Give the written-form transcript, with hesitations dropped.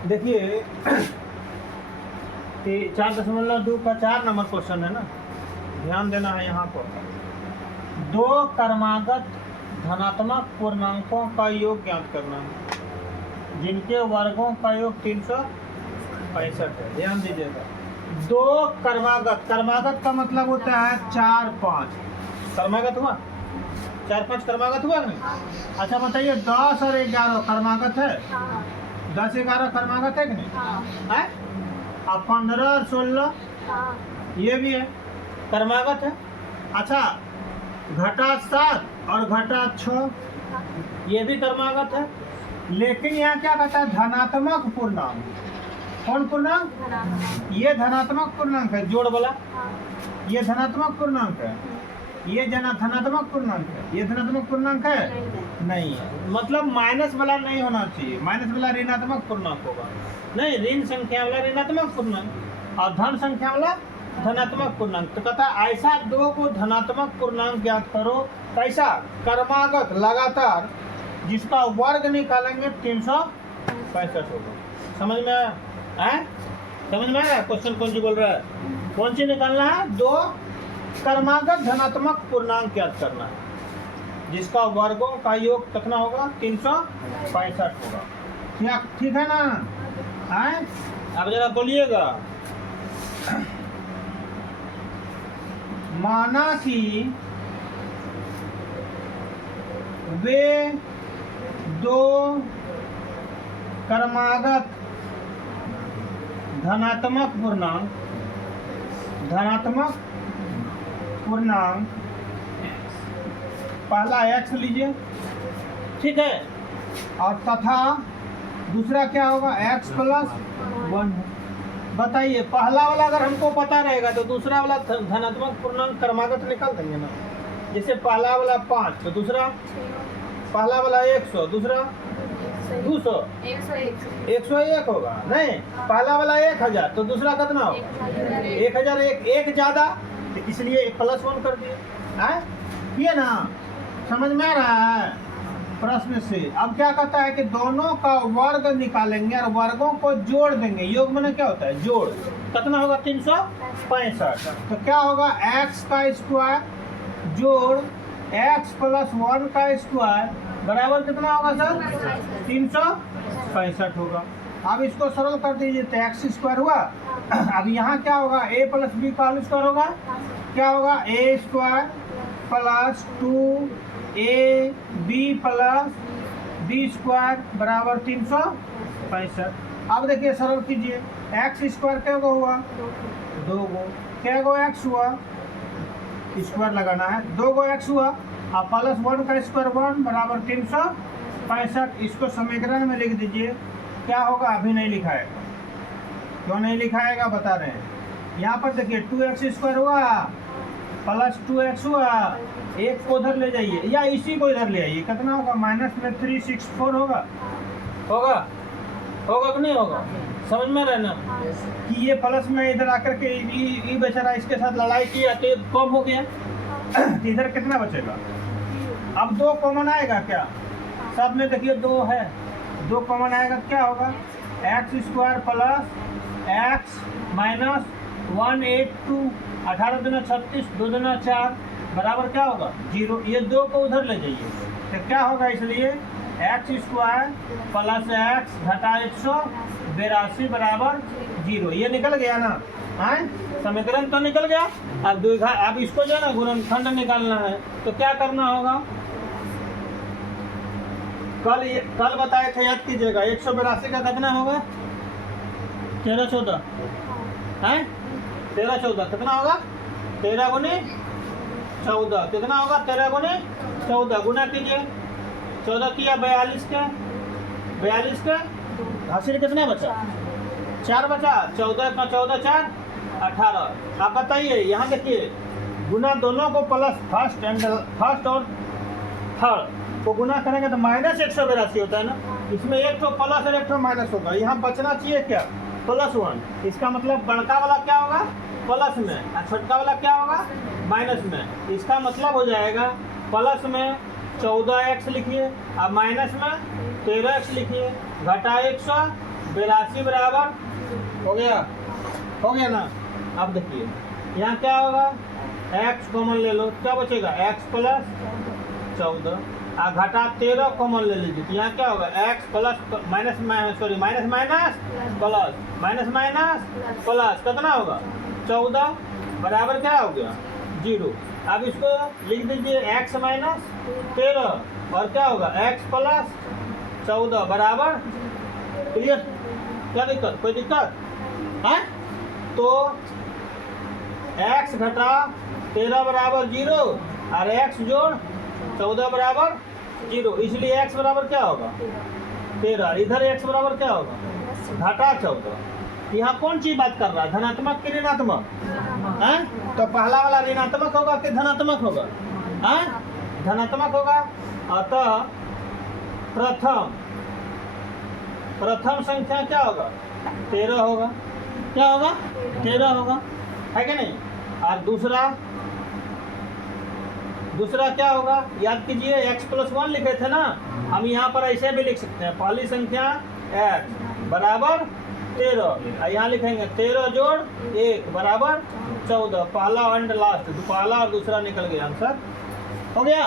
देखिए 4.2 का 4 number question है ना, ध्यान देना है यहाँ पर। दो क्रमागत धनात्मक पूर्णांकों का योग ज्ञात करना है जिनके वर्गों का योग 365 है। ध्यान दीजिएगा, दो क्रमागत, क्रमागत का मतलब होता है 4 5 क्रमागत हुआ, 4 5 क्रमागत हुआ नहीं। अच्छा बताइए 10 और 11 क्रमागत है? 10 11 क्रमागत है कि नहीं है? अब 15 और 16 ये भी है, क्रमागत है। अच्छा घटा 7 और घटा 6 ये भी क्रमागत है। लेकिन यहाँ क्या कहता है? धनात्मक पूर्णांक। कौन पूर्णांक? ये धनात्मक पूर्णांक है, जोड़ वाला ये धनात्मक पूर्णांक है, ये धनात्मक पूर्णांक है, ये धनात्मक पूर्णांक है नहीं है। मतलब माइनस वाला नहीं होना चाहिए, माइनस वाला ऋणात्मक पूर्णांक होगा। नहीं, ऋण संख्या वाला ऋणात्मक पूर्णांक और धन संख्या वाला धनात्मक पूर्णांक। तो कहता है ऐसा दो को धनात्मक पूर्णांक ज्ञात करो, कैसा? क्रमागत लगातार, जिसका वर्ग निकालेंगे 365 होगा। समझ में आया? समझ में आया क्वेश्चन? कौन सी बोल रहा है? कौन सी निकालना है? दो क्रमागत धनात्मक पूर्णांक ज्ञात करना है जिसका वर्गों का योग कितना होगा? 365 होगा। ठीक है ना? आए अब जरा बोलिएगा। माना कि वे दो क्रमागत धनात्मक पूर्णांक पहला x लीजिए, ठीक है, और तथा दूसरा क्या होगा? x + 1। बताइए पहला वाला अगर हमको पता रहेगा तो दूसरा वाला धनात्मक पूर्णांक क्रमागत निकाल देंगे ना। जैसे पहला वाला 5 तो दूसरा, पहला वाला 100 दूसरा 200, 101 होगा। नहीं, पहला वाला 1000 तो दूसरा कितना होगा? 1001, एक ज्यादा, तो इसलिए +1 कर दिए। ये ना समझ में आ रहा है प्रश्न से? अब क्या कहता है कि दोनों का वर्ग निकालेंगे और वर्गों को जोड़ देंगे। योग में क्या होता है? जोड़। कितना होगा? 365। तो क्या होगा? x का स्क्वायर जोड़ x + 1 का स्क्वायर बराबर कितना होगा सर? 365 होगा। अब इसको सरल कर दीजिए तो x² हुआ। अब यहाँ क्या होगा? a + b का होल स्क्वायर होगा। क्या होगा? a² + 2ab + b² बराबर 365। अब देखिए सरल कीजिए, x² क्या हुआ? 2 गो। क्या गो x हुआ? स्क्वायर लगाना है, 2 गो x हुआ। अब +1 का स्क्वायर 1 बराबर 365। इसको समीकरण में लिख दीजिए। क्या होगा? अभी नहीं लिखाएगा। क्यों नहीं लिखाएगा बता रहे हैं। यहाँ पर देखिए 2x² हुआ + 2x हुआ, एक को उधर ले जाइए या इसी को इधर ले आइए। कितना होगा? -364 होगा। होगा होगा कि नहीं होगा? समझ में रहना कि ये प्लस में इधर आकर के ये बेचारा इसके साथ लड़ाई किया तो कम हो गया। इधर कितना बचेगा? अब 2 कॉमन आएगा क्या? सब में देखिए 2 है, 2 कॉमन आएगा। क्या होगा? x² + x - 182, 18 दूना 36, 2 दूना 4 बराबर क्या होगा? 0। ये 2 को उधर ले जाइए तो क्या होगा? इसलिए x² + x घटा 182 बराबर 0। ये निकल गया ना? समीकरण तो निकल गया। अब इसको जो है ना गुणनखंड निकालना है तो क्या करना होगा? कल बताए थे, याद कीजिएगा। 182 का कितना होगा? 13 14 है, 13 14 कितना होगा? 13 गुने 14 कितना होगा? 13 गुने 14 गुना कीजिए। 14 किया 42 का, 42 का हासिल कितना बचा? 4 बचा। 14 का 14 4 18। आप बताइए, यहाँ देखिए गुना दोनों को प्लस फर्स्ट और थर्ड को गुना करेंगे तो -182 होता है ना। इसमें एक तो प्लस और एक तो माइनस होगा। यहाँ बचना चाहिए क्या? +1। इसका मतलब बड़का वाला क्या होगा? प्लस में, और छोटका वाला क्या होगा? माइनस में। इसका मतलब हो जाएगा प्लस में 14x लिखिए और माइनस में 13x लिखिए, घटा 82 बराबर हो गया ना। अब देखिए यहाँ क्या होगा, x कॉमन ले लो, क्या बचेगा x प्लस 14, घटा 13 कॉमन ले लीजिए, तो यहाँ क्या होगा x plus minus minus plus कितना होगा 14 बराबर क्या हो गया 0। अब इसको लिख दीजिए x माइनस 13 और क्या होगा x प्लस 14 बराबर, क्लियर, क्या दिक्कत, कोई दिक्कत है? तो x घटा 13 बराबर 0 और x जोड़ 14 बराबर 0, इसलिए x बराबर क्या होगा 13, इधर x बराबर क्या होगा घटा 14। यहाँ कौन चीज बात कर रहा है, धनात्मक कि ऋणात्मक है? तो पहला वाला ऋणात्मक होगा कि धनात्मक होगा, धनात्मक होगा। अतः प्रथम संख्या क्या होगा 13 होगा, क्या होगा 13 होगा, है कि नहीं? और दूसरा क्या होगा, याद कीजिए x प्लस 1 लिखे थे ना, हम यहाँ पर ऐसे भी लिख सकते हैं, पहली संख्या x बराबर 13, यहाँ लिखेंगे 13 जोड़ 1 बराबर 14, पहला एंड लास्ट, पहला और दूसरा निकल गया, आंसर हो गया।